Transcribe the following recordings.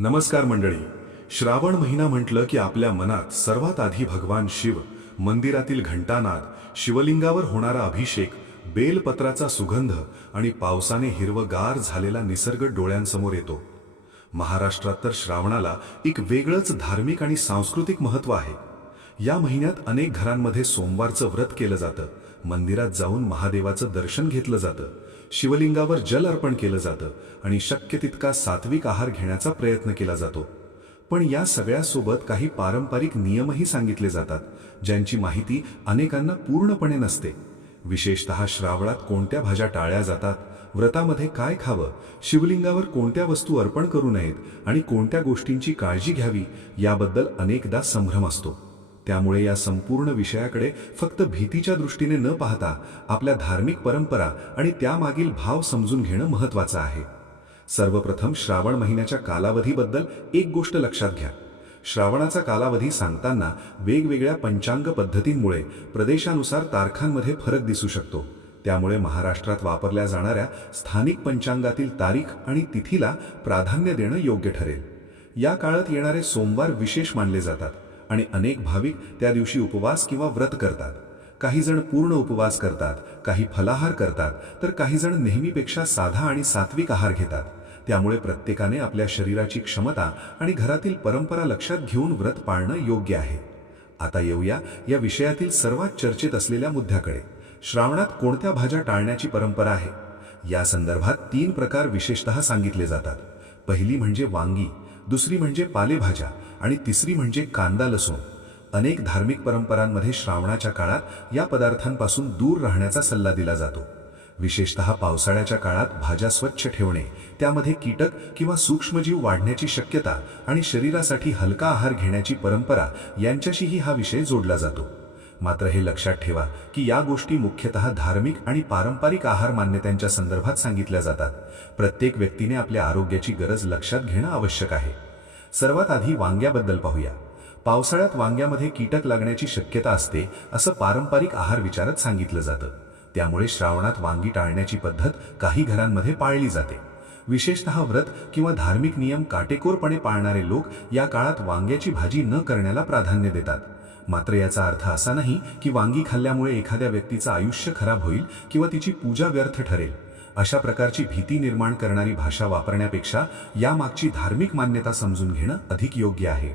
नमस्कार मंडळी. श्रावण महिना म्हटलं की आपल्या मनात सर्वात आधी भगवान शिव, मंदिरातील घंटानाद, शिवलिंगावर होणारा अभिषेक, बेलपत्राचा सुगंध आणि पावसाने हिरवगार झालेला निसर्ग डोळ्यांसमोर येतो. महाराष्ट्रात तर श्रावणाला एक वेगळंच धार्मिक आणि सांस्कृतिक महत्त्व आहे. या महिन्यात अनेक घरांमध्ये सोमवारचं व्रत केलं जातं, मंदिरात जाऊन महादेवाचं दर्शन घेतलं जातं, शिवलिंगावर जल अर्पण केलं जातं आणि शक्य तितका सात्विक आहार घेण्याचा प्रयत्न केला जातो. पण या सगळ्यासोबत काही पारंपरिक नियमही सांगितले जातात, ज्यांची माहिती अनेकांना पूर्णपणे नसते. विशेषतः श्रावणात कोणत्या भाज्या टाळल्या जातात, व्रतामध्ये काय खावं, शिवलिंगावर कोणत्या वस्तू अर्पण करू नयेत आणि कोणत्या गोष्टींची काळजी घ्यावी याबद्दल अनेकदा संभ्रम असतो. त्यामुळे या संपूर्ण विषयाकडे फक्त भीतीच्या दृष्टीने न पाहता आपल्या धार्मिक परंपरा आणि त्यामागील भाव समजून घेणं महत्त्वाचं आहे. सर्वप्रथम श्रावण महिन्याच्या कालावधीबद्दल एक गोष्ट लक्षात घ्या. श्रावणाचा कालावधी सांगताना वेगवेगळ्या पंचांग पद्धतींमुळे प्रदेशानुसार तारखांमध्ये फरक दिसू शकतो. त्यामुळे महाराष्ट्रात वापरल्या जाणाऱ्या स्थानिक पंचांगातील तारीख आणि तिथीला प्राधान्य देणं योग्य ठरेल. या काळात येणारे सोमवार विशेष मानले जातात आणि अनेक भाविक त्या दिवशी उपवास किंवा व्रत करतात. काही जण पूर्ण उपवास करतात, काही फलाहार करतात, तर काही जण नेहमीपेक्षा साधा आणि सात्विक आहार घेतात. त्यामुळे प्रत्येकाने आपल्या शरीराची क्षमता आणि घरातील परंपरा लक्षात घेऊन व्रत पाळणं योग्य आहे. आता येऊया या विषयातील सर्वात चर्चेत असलेल्या मुद्द्याकडे. श्रावणात कोणत्या भाज्या टाळण्याची परंपरा आहे? या संदर्भात 3 प्रकार विशेषतः सांगितले जातात. पहिली म्हणजे वांगी, दुसरी म्हणजे पालेभाज्या आणि तिसरी म्हणजे कांदा लसूण. अनेक धार्मिक परंपरांमध्ये श्रावणाच्या काळात या पदार्थांपासून दूर राहण्याचा सल्ला दिला जातो. विशेषतः पावसाळ्याच्या काळात भाज्या स्वच्छ ठेवणे, त्यामध्ये कीटक किंवा सूक्ष्मजीव वाढण्याची शक्यता आणि शरीरासाठी हलका आहार घेण्याची परंपरा यांच्याशीही हा विषय जोडला जातो. मात्र हे लक्षात ठेवा की या गोष्टी मुख्यतः धार्मिक आणि पारंपरिक आहार मान्यतांच्या संदर्भात सांगितल्या जातात. प्रत्येक व्यक्तीने आपल्या आरोग्याची गरज लक्षात घेणं आवश्यक आहे. सर्वात आधी वांग्याबद्दल पाहूया. पावसाळ्यात वांग्यामध्ये कीटक लागण्याची शक्यता असते असं पारंपरिक आहार विचारात सांगितलं जातं. त्यामुळे श्रावणात वांगी टाळण्याची पद्धत काही घरांमध्ये पाळली जाते. विशेषतः व्रत किंवा धार्मिक नियम काटेकोरपणे पाळणारे लोक या काळात वांग्याची भाजी न करण्याला प्राधान्य देतात. मात्र याचा अर्थ असा नाही की वांगी खाल्ल्यामुळे एखाद्या व्यक्तीचं आयुष्य खराब होईल किंवा तिची पूजा व्यर्थ ठरेल. अशा प्रकारची भीती निर्माण करणारी भाषा वापरण्यापेक्षा यामागची धार्मिक मान्यता समजून घेणं अधिक योग्य आहे.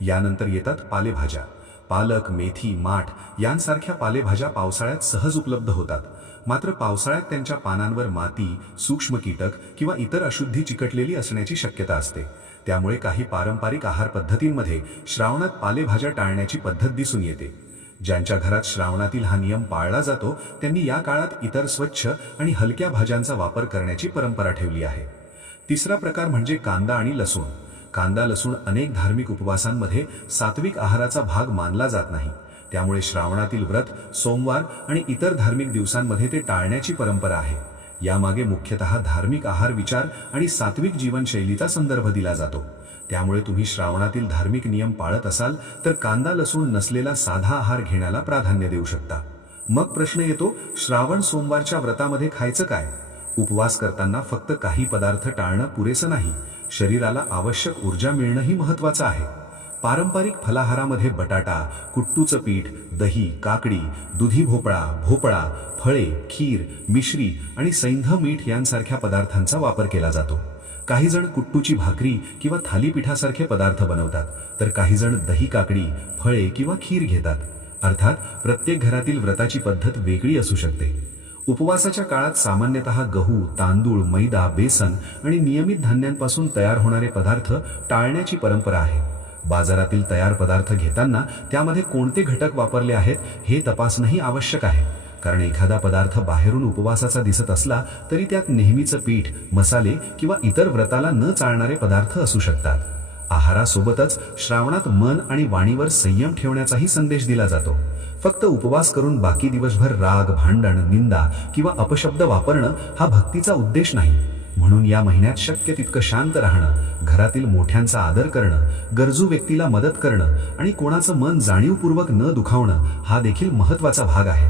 यानंतर येतात पालेभाज्या. पालक, मेथी, माठ यांसारख्या पालेभाज्या पावसाळ्यात सहज उपलब्ध होतात. मात्र पावसाळ्यात त्यांच्या पानांवर माती, सूक्ष्म कीटक किंवा इतर अशुद्धी चिकटलेली असण्याची शक्यता असते. त्यामुळे काही पारंपरिक आहार पद्धतींमध्ये श्रावणात पालेभाज्या टाळण्याची पद्धत दिसून येते. ज्यांच्या घरात श्रावणातील हा नियम पाळला जातो त्यांनी या काळात इतर स्वच्छ आणि हलक्या भाज्यांचा वापर करण्याची परंपरा ठेवली आहे. तिसरा प्रकार म्हणजे कांदा आणि लसूण. कांदा लसूण अनेक धार्मिक उपवासांमध्ये सात्विक आहाराचा भाग मानला जात नाही. त्यामुळे श्रावणातील व्रत, सोमवार आणि इतर धार्मिक दिवसांमध्ये ते टाळण्याची परंपरा आहे. यामागे मुख्यतः धार्मिक आहार विचार आणि सात्विक जीवनशैलीचा संदर्भ दिला जातो. त्यामुळे तुम्ही श्रावणातील धार्मिक नियम पाळत असाल तर कांदा लसूण नसलेला साधा आहार घेण्याला प्राधान्य देऊ शकता. मग प्रश्न येतो, श्रावण सोमवारच्या व्रतामध्ये खायचं काय? उपवास करताना फक्त काही पदार्थ टाळणं पुरेसं नाही, शरीराला आवश्यक ऊर्जा मिळणंही महत्त्वाचं आहे. पारंपरिक फलाहारामध्ये बटाटा, कुट्टूचं पीठ, दही, काकडी, दुधी भोपळा, फळे, खीर, मिश्री आणि सैंध मीठ यांसारख्या पदार्थांचा वापर केला जातो. काही जण कुट्टूची भाकरी किंवा थालीपीठासारखे पदार्थ बनवतात, तर काही जण दही, काकडी, फळे किंवा खीर घेतात. अर्थात प्रत्येक घरातील व्रताची पद्धत वेगळी असू शकते. उपवासाच्या काळात सामान्यतः गहू, तांदूळ, मैदा, बेसन आणि नियमित धान्यांपासून तयार होणारे पदार्थ टाळण्याची परंपरा आहे. बाजारातील तयार पदार्थ घेताना त्यामध्ये कोणते घटक वापरले आहेत हे तपासणंही आवश्यक आहे. कारण एखादा पदार्थ बाहेरून उपवासाचा दिसत असला तरी त्यात नेहमीचं पीठ, मसाले किंवा इतर व्रताला न चालणारे पदार्थ असू शकतात. आहारासोबतच श्रावणात मन आणि वाणीवर संयम ठेवण्याचाही संदेश दिला जातो. फक्त उपवास करून बाकी दिवसभर राग, भांडण, निंदा किंवा अपशब्द वापरणं हा भक्तीचा उद्देश नाही. म्हणून या महिन्यात शक्य तितकं शांत राहणं, घरातील मोठ्यांचा आदर करणं, गरजू व्यक्तीला मदत करणं आणि कोणाचं मन जाणीवपूर्वक न दुखावणं हा देखील महत्त्वाचा भाग आहे.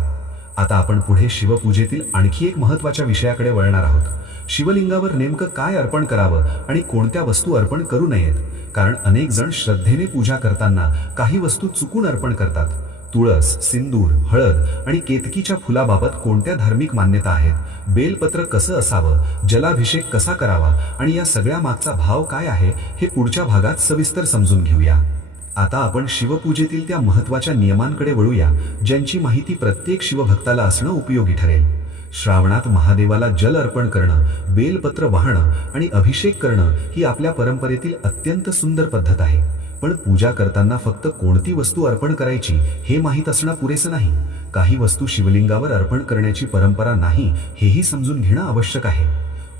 आता आपण पुढे शिवपूजेतील आणखी एक महत्त्वाच्या विषयाकडे वळणार आहोत. शिवलिंगावर नेमकं काय अर्पण करावं आणि कोणत्या वस्तू अर्पण करू नयेत, कारण अनेक जण श्रद्धेने पूजा करताना काही वस्तू चुकून अर्पण करतात. तुळस, सिंदूर, हळद आणि केतकीच्या फुलाबाबत कोणत्या धार्मिक मान्यता आहेत, बेलपत्र कसं असावं, जलाभिषेक कसा करावा आणि या सगळ्या मागचा भाव काय आहे हे पुढच्या भागात सविस्तर समजून घेऊया. आता आपण शिवपूजेतील त्या महत्त्वाच्या नियमांकडे वळूया, ज्यांची माहिती प्रत्येक शिवभक्ताला असणं उपयोगी ठरेल. श्रावणात महादेवाला जल अर्पण करणं, बेलपत्र वाहणं आणि अभिषेक करणं ही आपल्या परंपरेतील अत्यंत सुंदर पद्धत आहे. पण पूजा करताना फक्त कोणती वस्तू अर्पण करायची हे माहीत असणं पुरेसं नाही. काही वस्तू शिवलिंगावर अर्पण करण्याची परंपरा नाही हेही समजून घेणं आवश्यक आहे.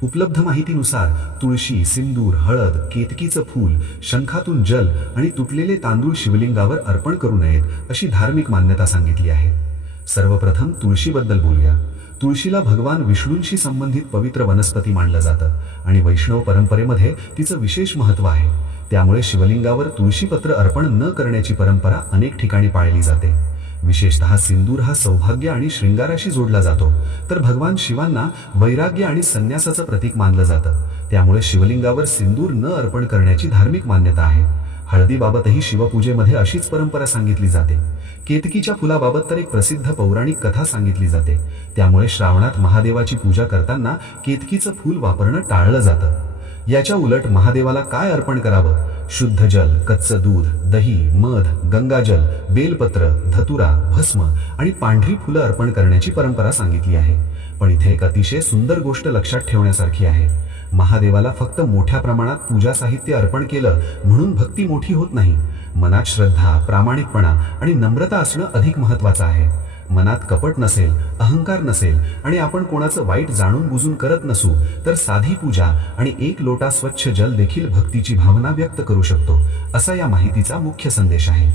उपलब्ध माहितीनुसार तुळशी, सिंदूर, हळद, केतकीचं फूल, शंखातून जल आणि तुटलेले तांदूळ शिवलिंगावर अर्पण करू नयेत अशी धार्मिक मान्यता सांगितली आहे. सर्वप्रथम तुळशीबद्दल बोलूया. तुळशीला भगवान विष्णूंशी संबंधित पवित्र वनस्पती मानलं जातं आणि वैष्णव परंपरेमध्ये तिचं विशेष महत्त्व आहे. त्यामुळे शिवलिंगावर तुळशीपत्र अर्पण न करण्याची परंपरा अनेक ठिकाणी पाळली जाते. विशेषतः सिंदूर हा सौभाग्य आणि शृंगाराशी जोडला जातो, तर भगवान शिवांना वैराग्य आणि संन्यासाचं प्रतीक मानलं जातं. त्यामुळे शिवलिंगावर सिंदूर न अर्पण करण्याची धार्मिक मान्यता आहे. हळदीबाबतही शिवपूजेमध्ये अशीच परंपरा सांगितली जाते. केतकीच्या फुलाबाबत तर एक प्रसिद्ध पौराणिक कथा सांगितली जाते. त्यामुळे श्रावणात महादेवाची पूजा करताना केतकीचं फूल वापरणं टाळलं जातं. याच्या उलट महादेवाला काय अर्पण करावं? शुद्ध जल, कच्चं दूध, दही, मध, गंगाजल, बेलपत्र, धतुरा, भस्म आणि पांढरी फुलं अर्पण करण्याची परंपरा सांगितली आहे. पण इथे एक अतिशय सुंदर गोष्ट लक्षात ठेवण्यासारखी आहे. महादेवाला फक्त मोठ्या प्रमाणात पूजा साहित्य अर्पण केलं म्हणून भक्ती मोठी होत नाही. मनात श्रद्धा, प्रामाणिकपणा आणि नम्रता असणं अधिक महत्त्वाचं आहे. मनात कपट नसेल, अहंकार नसेल आणि आपण कोणाचं वाईट जाणून बुजून करत नसू तर साधी पूजा आणि एक लोटा स्वच्छ जल देखील भक्तीची भावना व्यक्त करू शकतो, असा या माहितीचा मुख्य संदेश आहे.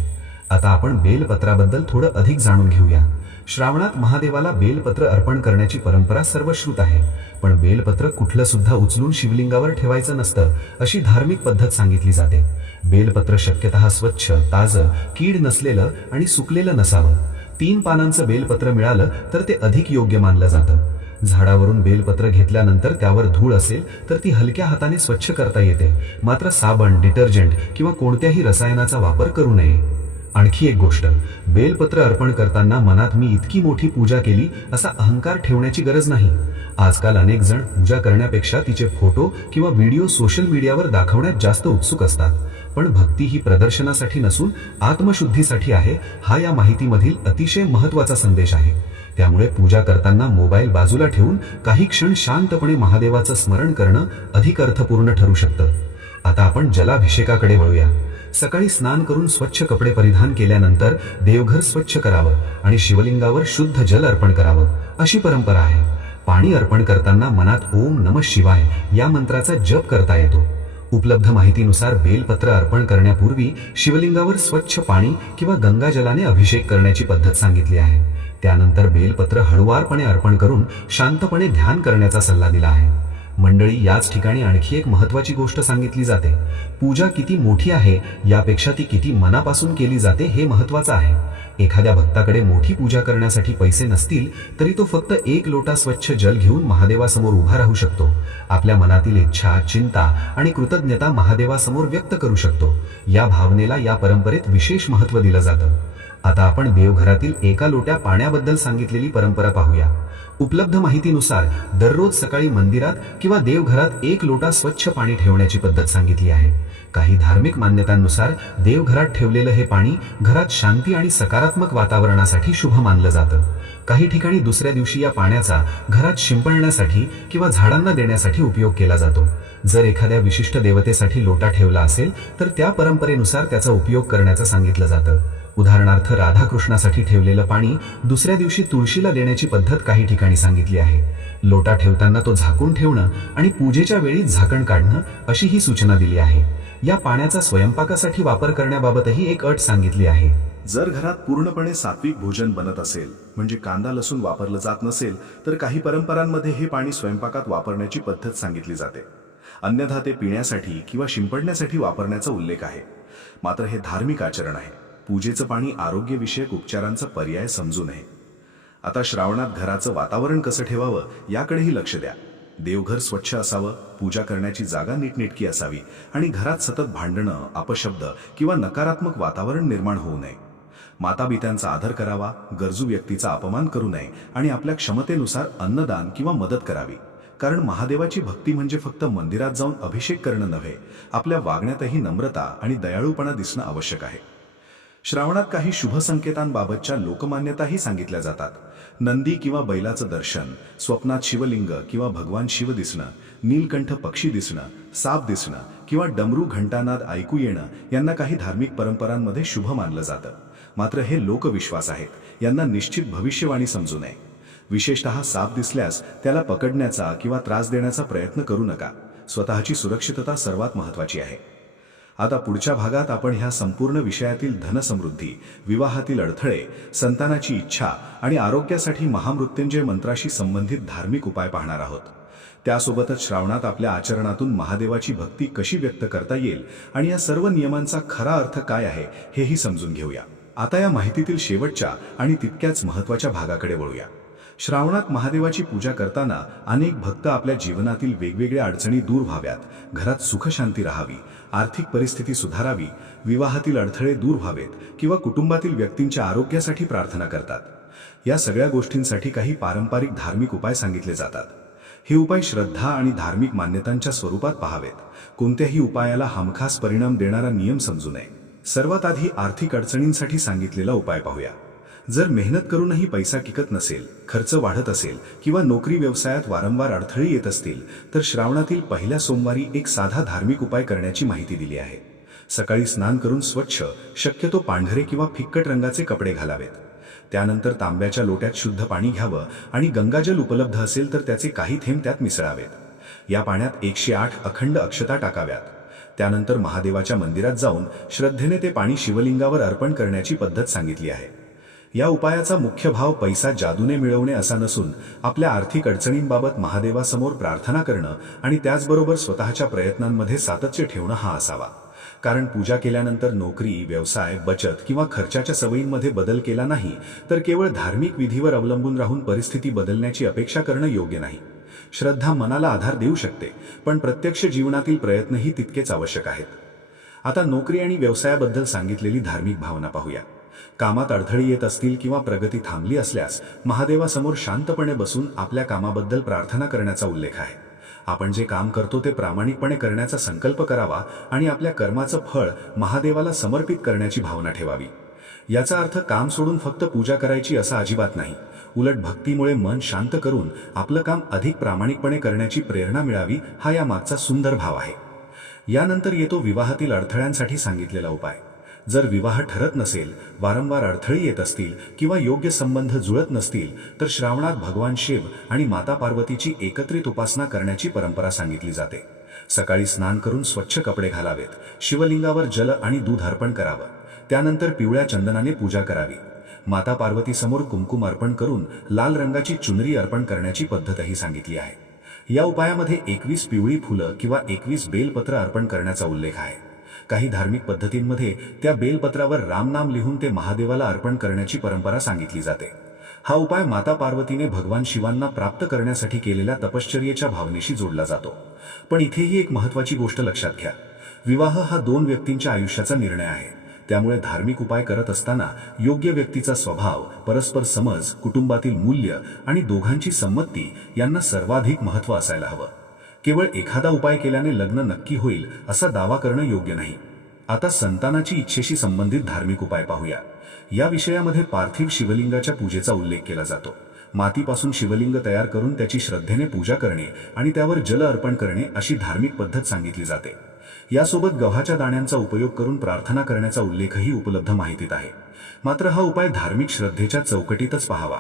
आता आपण बेलपत्राबद्दल थोडं अधिक जाणून घेऊया. श्रावणात महादेवाला बेलपत्र अर्पण करण्याची परंपरा सर्वश्रुत आहे. पण बेलपत्र कुठलं सुद्धा उचलून शिवलिंगावर ठेवायचं नसतं अशी धार्मिक पद्धत सांगितली जाते. बेलपत्र शक्यतः स्वच्छ, ताजं, कीड नसलेलं आणि सुकलेलं नसावं. 3 पानांचं बेलपत्र मिळालं तर ते अधिक योग्य मानलं जातं. झाडावरून बेलपत्र घेतल्यानंतर त्यावर धूळ असेल तर ती हलक्या हाताने स्वच्छ करता येते. मात्र साबण, डिटर्जंट किंवा कोणत्याही रसायनाचा वापर करू नये. आणखी एक गोष्ट, बेलपत्र अर्पण करताना मनात मी इतकी मोठी पूजा केली असा अहंकार ठेवण्याची गरज नाही. आजकाल अनेक जण पूजा करण्यापेक्षा तिचे फोटो किंवा व्हिडिओ सोशल मीडियावर दाखवण्यात जास्त उत्सुक असतात. पण भक्ती ही प्रदर्शनासाठी नसून आत्मशुद्धीसाठी आहे, हा या माहितीमधील अतिशय महत्त्वाचा संदेश आहे. त्यामुळे पूजा करताना मोबाईल बाजूला ठेवून काही क्षण शांतपणे महादेवाचं स्मरण करणं अधिक अर्थपूर्ण ठरू शकतं. आता आपण जलाभिषेकाकडे वळूया. सकाळी स्नान करून स्वच्छ कपडे परिधान केल्यानंतर देवघर स्वच्छ करावं आणि शिवलिंगावर शुद्ध जल अर्पण करावं अशी परंपरा आहे. पाणी अर्पण करताना मनात ओम नमः शिवाय या मंत्राचा जप करता येतो. उपलब्ध माहितीनुसार बेलपत्र अर्पण करण्यापूर्वी शिवलिंगावर स्वच्छ पाणी किंवा गंगाजलाने अभिषेक करण्याची पद्धत सांगितली आहे. त्यानंतर बेलपत्र हळुवारपणे अर्पण करून शांतपणे ध्यान करण्याचा सल्ला दिला आहे. मंडळी, याच ठिकाणी आणखी एक महत्त्वाची गोष्ट सांगितली जाते. पूजा किती मोठी आहे यापेक्षा ती किती मनापासून केली जाते हे महत्त्वाचं आहे. एखाद्या भक्ताकडे मोठी पूजा करण्यासाठी पैसे नसतील तरी तो फक्त 1 लोटा स्वच्छ जल घेऊन महादेवासमोर उभा राहू शकतो. आपल्या मनातील इच्छा, चिंता आणि कृतज्ञता महादेवासमोर व्यक्त करू शकतो. या भावनेला या परंपरेत विशेष महत्त्व दिलं जातं. आता आपण देवघरातील 1 लोट्या पाण्याबद्दल सांगितलेली परंपरा पाहूया. उपलब्ध माहितीनुसार दररोज सकाळी मंदिरात किंवा देवघरात 1 लोटा स्वच्छ पाणी ठेवण्याची पद्धत सांगितली आहे. काही धार्मिक मान्यतांनुसार देवघरात ठेवलेलं हे पाणी घरात शांती आणि सकारात्मक वातावरणासाठी शुभ मानलं जातं. काही ठिकाणी दुसऱ्या दिवशी या पाण्याचा घरात शिंपडण्यासाठी किंवा झाडांना देण्यासाठी उपयोग केला जातो. जर एखाद्या विशिष्ट देवतेसाठी लोटा ठेवला असेल तर त्या परंपरेनुसार त्याचा उपयोग करण्याचं सांगितलं जातं. उदाहरणार्थ, राधाकृष्णासाठी ठेवलेलं पाणी दुसऱ्या दिवशी तुळशीला देण्याची पद्धत काही ठिकाणी सांगितली आहे. लोटा ठेवताना तो झाकून ठेवणं आणि पूजेच्या वेळी झाकण काढणं अशी ही सूचना दिली आहे. या पाण्याचा स्वयंपाकासाठी वापर करण्याबाबतही एक अट सांगितली आहे. जर घरात पूर्णपणे सात्विक भोजन बनत असेल, म्हणजे कांदा लसूण वापरलं जात नसेल, तर काही परंपरांमध्ये हे पाणी स्वयंपाकात वापरण्याची पद्धत सांगितली जाते. अन्यथा ते पिण्यासाठी किंवा शिंपडण्यासाठी वापरण्याचा उल्लेख आहे. मात्र हे धार्मिक आचरण आहे. पूजेचं पाणी आरोग्यविषयक उपचारांचा पर्याय समजू नये. आता श्रावणात घराचं वातावरण कसं ठेवावं याकडेही लक्ष द्या. देवघर स्वच्छ असावं, पूजा करण्याची जागा नीटनेटकी असावी आणि घरात सतत भांडणं, अपशब्द किंवा नकारात्मक वातावरण निर्माण होऊ नये. मातापित्यांचा आदर करावा, गरजू व्यक्तीचा अपमान करू नये आणि आपल्या क्षमतेनुसार अन्नदान किंवा मदत करावी. कारण महादेवाची भक्ती म्हणजे फक्त मंदिरात जाऊन अभिषेक करणं नव्हे, आपल्या वागण्यातही नम्रता आणि दयाळूपणा दिसणं आवश्यक आहे. श्रावणात काही शुभ संकेतांबाबतच्या लोकमान्यताही सांगितल्या जातात. नंदी किंवा बैलाचं दर्शन, स्वप्नात शिवलिंग किंवा भगवान शिव दिसणं, नीलकंठ पक्षी दिसणं, साप दिसणं किंवा डमरू घंटानाद ऐकू येणं यांना काही धार्मिक परंपरांमध्ये शुभ मानलं जातं. मात्र हे लोकविश्वास आहेत, यांना निश्चित भविष्यवाणी समजू नये. विशेषतः साप दिसल्यास त्याला पकडण्याचा किंवा त्रास देण्याचा प्रयत्न करू नका. स्वतःची सुरक्षितता सर्वात महत्त्वाची आहे. आता पुढच्या भागात आपण ह्या संपूर्ण विषयातील धनसमृद्धी, विवाहातील अडथळे, संतानाची इच्छा आणि आरोग्यासाठी महामृत्युंजय मंत्राशी संबंधित धार्मिक उपाय पाहणार आहोत. त्यासोबतच श्रावणात आपल्या आचरणातून महादेवाची भक्ती कशी व्यक्त करता येईल आणि या सर्व नियमांचा खरा अर्थ काय आहे हेही समजून घेऊया. आता या माहितीतील शेवटच्या आणि तितक्याच महत्त्वाच्या भागाकडे वळूया. श्रावणात महादेवाची पूजा करताना अनेक भक्त आपल्या जीवनातील वेगवेगळ्या अडचणी दूर व्हाव्यात, घरात सुखशांती राहावी, आर्थिक परिस्थिती सुधारावी, विवाहातील अडथळे दूर व्हावेत किंवा कुटुंबातील व्यक्तींच्या आरोग्यासाठी प्रार्थना करतात. या सगळ्या गोष्टींसाठी काही पारंपरिक धार्मिक उपाय सांगितले जातात. हे उपाय श्रद्धा आणि धार्मिक मान्यतांच्या स्वरूपात पाहावेत. कोणत्याही उपायाला हमखास परिणाम देणारा नियम समजू नये. सर्वात आधी आर्थिक अडचणींसाठी सांगितलेला उपाय पाहूया. जर मेहनत करूनही पैसा टिकत नसेल, खर्च वाढत असेल किंवा नोकरी व्यवसायात वारंवार अडथळे येत असतील तर श्रावणातील पहिल्या सोमवारी एक साधा धार्मिक उपाय करण्याची माहिती दिली आहे. सकाळी स्नान करून स्वच्छ, शक्यतो पांढरे किंवा फिक्कट रंगाचे कपडे घालावेत. त्यानंतर तांब्याच्या लोट्यात शुद्ध पाणी घ्यावं आणि गंगाजल उपलब्ध असेल तर त्याचे काही थेंब त्यात मिसळावेत. या पाण्यात 108 अखंड अक्षता टाकाव्यात. त्यानंतर महादेवाच्या मंदिरात जाऊन श्रद्धेने ते पाणी शिवलिंगावर अर्पण करण्याची पद्धत सांगितली आहे. या उपायाचा मुख्य भाव पैसा जादूने मिळवणे असा नसून आपल्या आर्थिक अडचणींबाबत महादेवासमोर प्रार्थना करणं आणि त्याचबरोबर स्वतःच्या प्रयत्नांमध्ये सातत्य ठेवणं हा असावा. कारण पूजा केल्यानंतर नोकरी, व्यवसाय, बचत किंवा खर्चाच्या सवयींमध्ये बदल केला नाही तर केवळ धार्मिक विधीवर अवलंबून राहून परिस्थिती बदलण्याची अपेक्षा करणं योग्य नाही. श्रद्धा मनाला आधार देऊ शकते, पण प्रत्यक्ष जीवनातील प्रयत्नही तितकेच आवश्यक आहेत. आता नोकरी आणि व्यवसायाबद्दल सांगितलेली धार्मिक भावना पाहूया. कामात अडथळे येत असतील किंवा प्रगती थांबली असल्यास महादेवासमोर शांतपणे बसून आपल्या कामाबद्दल प्रार्थना करण्याचा उल्लेख आहे. आपण जे काम करतो ते प्रामाणिकपणे करण्याचा संकल्प करावा आणि आपल्या कर्माचं फळ महादेवाला समर्पित करण्याची भावना ठेवावी. याचा अर्थ काम सोडून फक्त पूजा करायची असा अजिबात नाही. उलट भक्तीमुळे मन शांत करून आपलं काम अधिक प्रामाणिकपणे करण्याची प्रेरणा मिळावी हा या मागचा सुंदर भाव आहे. यानंतर येतो विवाहातील अडथळ्यांसाठी सांगितलेला उपाय. जर विवाह ठरत नसेल, वारंवार अडथळे येत असतील किंवा योग्य संबंध जुळत नसतील तर श्रावणात भगवान शिव आणि माता पार्वतीची एकत्रित उपासना करण्याची परंपरा सांगितली जाते. सकाळी स्नान करून स्वच्छ कपडे घालावेत, शिवलिंगावर जल आणि दूध अर्पण करावं. त्यानंतर पिवळ्या चंदनाने पूजा करावी. माता पार्वतीसमोर कुंकुम अर्पण करून लाल रंगाची चुनरी अर्पण करण्याची पद्धतही सांगितली आहे. या उपायामध्ये 21 पिवळी फुलं किंवा 21 बेलपत्र अर्पण करण्याचा उल्लेख आहे. काही धार्मिक पद्धतींमध्ये त्या बेलपत्रावर रामनाम लिहून ते महादेवाला अर्पण करण्याची परंपरा सांगितली जाते. हा उपाय माता पार्वतीने भगवान शिवांना प्राप्त करण्यासाठी केलेल्या तपश्चर्येच्या भावनेशी जोडला जातो. पण इथेही एक महत्त्वाची गोष्ट लक्षात घ्या. विवाह हा 2 व्यक्तींच्या आयुष्याचा निर्णय आहे. त्यामुळे धार्मिक उपाय करत असताना योग्य व्यक्तीचा स्वभाव, परस्पर समज, कुटुंबातील मूल्य आणि दोघांची संमती यांना सर्वाधिक महत्त्व असायला हवं. केवळ एखादा उपाय केल्याने लग्न नक्की होईल असा दावा करणं योग्य नाही. आता संतानाची इच्छेशी संबंधित धार्मिक उपाय पाहूया. या विषयामध्ये पार्थिव शिवलिंगाच्या पूजेचा उल्लेख केला जातो. मातीपासून शिवलिंग तयार करून त्याची श्रद्धेने पूजा करणे आणि त्यावर जल अर्पण करणे अशी धार्मिक पद्धत सांगितली जाते. यासोबत गव्हाच्या दाण्यांचा उपयोग करून प्रार्थना करण्याचा उल्लेखही उपलब्ध माहितीत आहे. मात्र हा उपाय धार्मिक श्रद्धेच्या चौकटीतच पाहावा.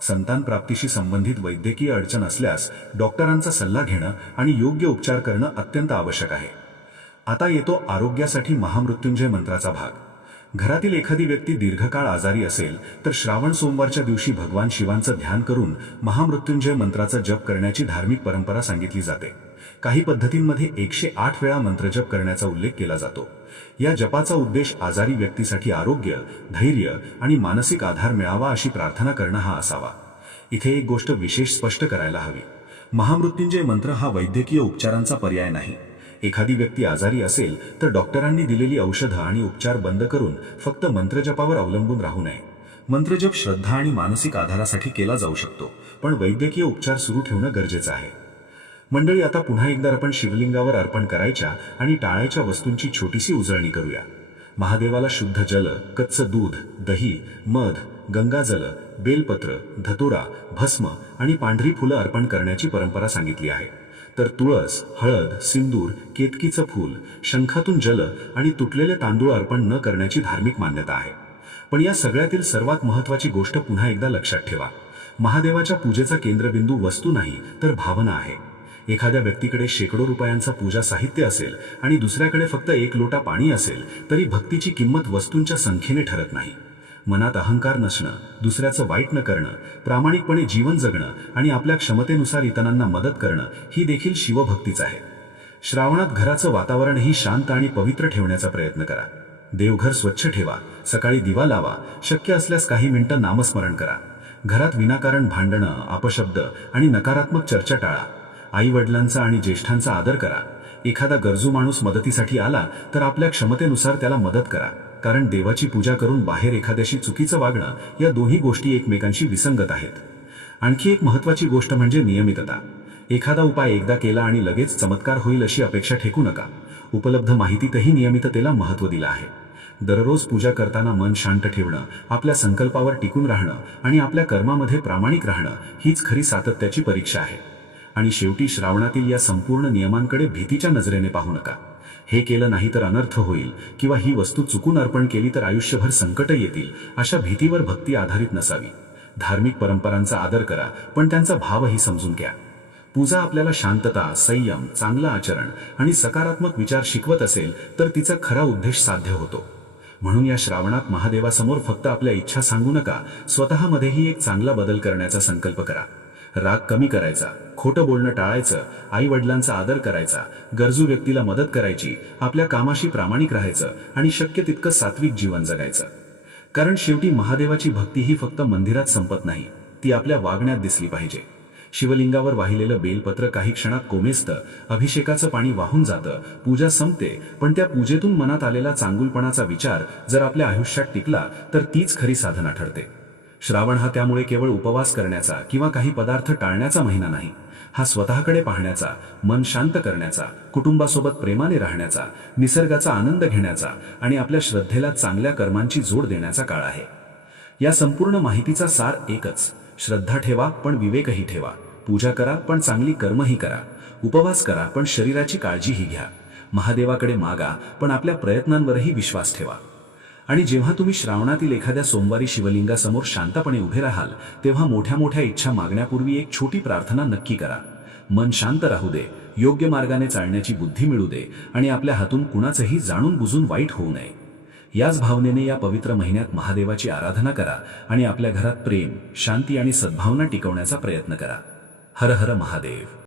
संतान प्राप्तीशी संबंधित वैद्यकीय अडचण असल्यास डॉक्टरांचा सल्ला घेणं आणि योग्य उपचार करणं अत्यंत आवश्यक आहे. आता येतो आरोग्यासाठी महामृत्युंजय मंत्राचा भाग. घरातील एखादी व्यक्ती दीर्घकाळ आजारी असेल तर श्रावण सोमवारच्या दिवशी भगवान शिवांचं ध्यान करून महामृत्युंजय मंत्राचा जप करण्याची धार्मिक परंपरा सांगितली जाते. काही पद्धतींमध्ये 108 वेळा मंत्रजप करण्याचा उल्लेख केला जातो. या जपाचा उद्देश आजारी व्यक्तीसाठी आरोग्य, धैर्य आणि मानसिक आधार मिळावा अशी प्रार्थना करणं हा असावा. इथे एक गोष्ट विशेष स्पष्ट करायला हवी. महामृत्युंजय मंत्र हा वैद्यकीय उपचारांचा पर्याय नाही. एखादी व्यक्ती आजारी असेल तर डॉक्टरांनी दिलेली औषधं आणि उपचार बंद करून फक्त मंत्रजपावर अवलंबून राहू नये. मंत्रजप श्रद्धा आणि मानसिक आधारासाठी केला जाऊ शकतो, पण वैद्यकीय उपचार सुरू ठेवणं गरजेचं आहे. मंडळी, आता पुन्हा एकदा आपण शिवलिंगावर अर्पण करायच्या आणि टाळायच्या वस्तूंची छोटीशी उजळणी करूया. महादेवाला शुद्ध जल, कच्चं दूध, दही, मध, गंगाजल, बेलपत्र, धतुरा, भस्म आणि पांढरी फुलं अर्पण करण्याची परंपरा सांगितली आहे. तर तुळस, हळद, सिंदूर, केतकीचं फूल, शंखातून जल आणि तुटलेले तांदूळ अर्पण न करण्याची धार्मिक मान्यता आहे. पण या सगळ्यातील सर्वात महत्त्वाची गोष्ट पुन्हा एकदा लक्षात ठेवा. महादेवाच्या पूजेचा केंद्रबिंदू वस्तू नाही तर भावना आहे. एखाद्या व्यक्तीकडे शेकडो रुपयांचा पूजा साहित्य असेल आणि दुसऱ्याकडे फक्त 1 लोटा पाणी असेल तरी भक्तीची किंमत वस्तूंच्या संख्येने ठरत नाही. मनात अहंकार नसणं, दुसऱ्याचं वाईट न करणं, प्रामाणिकपणे जीवन जगणं आणि आपल्या क्षमतेनुसार इतरांना मदत करणं ही देखील शिवभक्तीच आहे. श्रावणात घराचं वातावरणही शांत आणि पवित्र ठेवण्याचा प्रयत्न करा. देवघर स्वच्छ ठेवा, सकाळी दिवा लावा, शक्य असल्यास काही मिनिटं नामस्मरण करा. घरात विनाकारण भांडणं, अपशब्द आणि नकारात्मक चर्चा टाळा. आई वडिलांचा आणि ज्येष्ठांचा आदर करा. एखादा गरजू माणूस मदतीसाठी आला तर आपल्या क्षमतेनुसार त्याला मदत करा, कारण देवाची पूजा करून बाहेर एखाद्याशी चुकीचं वागणं या दोन्ही गोष्टी एकमेकांशी विसंगत आहेत. आणखी एक महत्त्वाची गोष्ट म्हणजे नियमितता. एखादा उपाय एकदा केला आणि लगेच चमत्कार होईल अशी अपेक्षा ठेवू नका. उपलब्ध माहितीतही नियमिततेला महत्त्व दिलं आहे. दररोज पूजा करताना मन शांत ठेवणं, आपल्या संकल्पावर टिकून राहणं आणि आपल्या कर्मामध्ये प्रामाणिक राहणं हीच खरी सातत्याची परीक्षा आहे. आणि शेवटी श्रावणातील या संपूर्ण नियमांकडे भीतीच्या नजरेने पाहू नका. हे केलं नाही तर अनर्थ होईल किंवा ही वस्तू चुकून अर्पण केली तर आयुष्यभर संकट येतील अशा भीतीवर भक्ती आधारित नसावी. धार्मिक परंपरांचा आदर करा, पण त्यांचा भावही समजून घ्या. पूजा आपल्याला शांतता, संयम, चांगलं आचरण आणि सकारात्मक विचार शिकवत असेल तर तिचा खरा उद्देश साध्य होतो. म्हणून या श्रावणात महादेवासमोर फक्त आपल्या इच्छा सांगू नका, स्वतःमध्येही एक चांगला बदल करण्याचा संकल्प करा. राग कमी करायचा, खोटं बोलणं टाळायचं, आई वडिलांचा आदर करायचा, गरजू व्यक्तीला मदत करायची, आपल्या कामाशी प्रामाणिक राहायचं आणि शक्य तितकं सात्विक जीवन जगायचं. कारण शेवटी महादेवाची भक्ती ही फक्त मंदिरात संपत नाही, ती आपल्या वागण्यात दिसली पाहिजे. शिवलिंगावर वाहिलेलं बेलपत्र काही क्षणात कोमेजतं, अभिषेकाचं पाणी वाहून जातं, पूजा संपते, पण त्या पूजेतून मनात आलेला चांगुलपणाचा विचार जर आपल्या आयुष्यात टिकला तर तीच खरी साधना ठरते. श्रावण हा त्यामुळे केवळ उपवास करण्याचा किंवा काही पदार्थ टाळण्याचा महिना नाही. हा स्वतःकडे पाहण्याचा, मन शांत करण्याचा, कुटुंबासोबत प्रेमाने राहण्याचा, निसर्गाचा आनंद घेण्याचा आणि आपल्या श्रद्धेला चांगल्या कर्मांची जोड देण्याचा काळ आहे. या संपूर्ण माहितीचा सार एकच: श्रद्धा ठेवा पण विवेकही ठेवा. पूजा करा पण चांगली कर्मही करा. उपवास करा पण शरीराची काळजीही घ्या. महादेवाकडे मागा पण आपल्या प्रयत्नांवरही विश्वास ठेवा. आणि जेव्हा तुम्ही श्रावणातील एखाद्या सोमवारी शिवलिंगासमोर शांतपणे उभे राहाल तेव्हा मोठ्या मोठ्या इच्छा मागण्यापूर्वी एक छोटी प्रार्थना नक्की करा. मन शांत राहू दे, योग्य मार्गाने चालण्याची बुद्धी मिळू दे आणि आपल्या हातून कुणाचंही जाणून बुजून वाईट होऊ नये. याच भावनेने या पवित्र महिन्यात महादेवाची आराधना करा आणि आपल्या घरात प्रेम, शांती आणि सद्भावना टिकवण्याचा प्रयत्न करा. हर हर महादेव.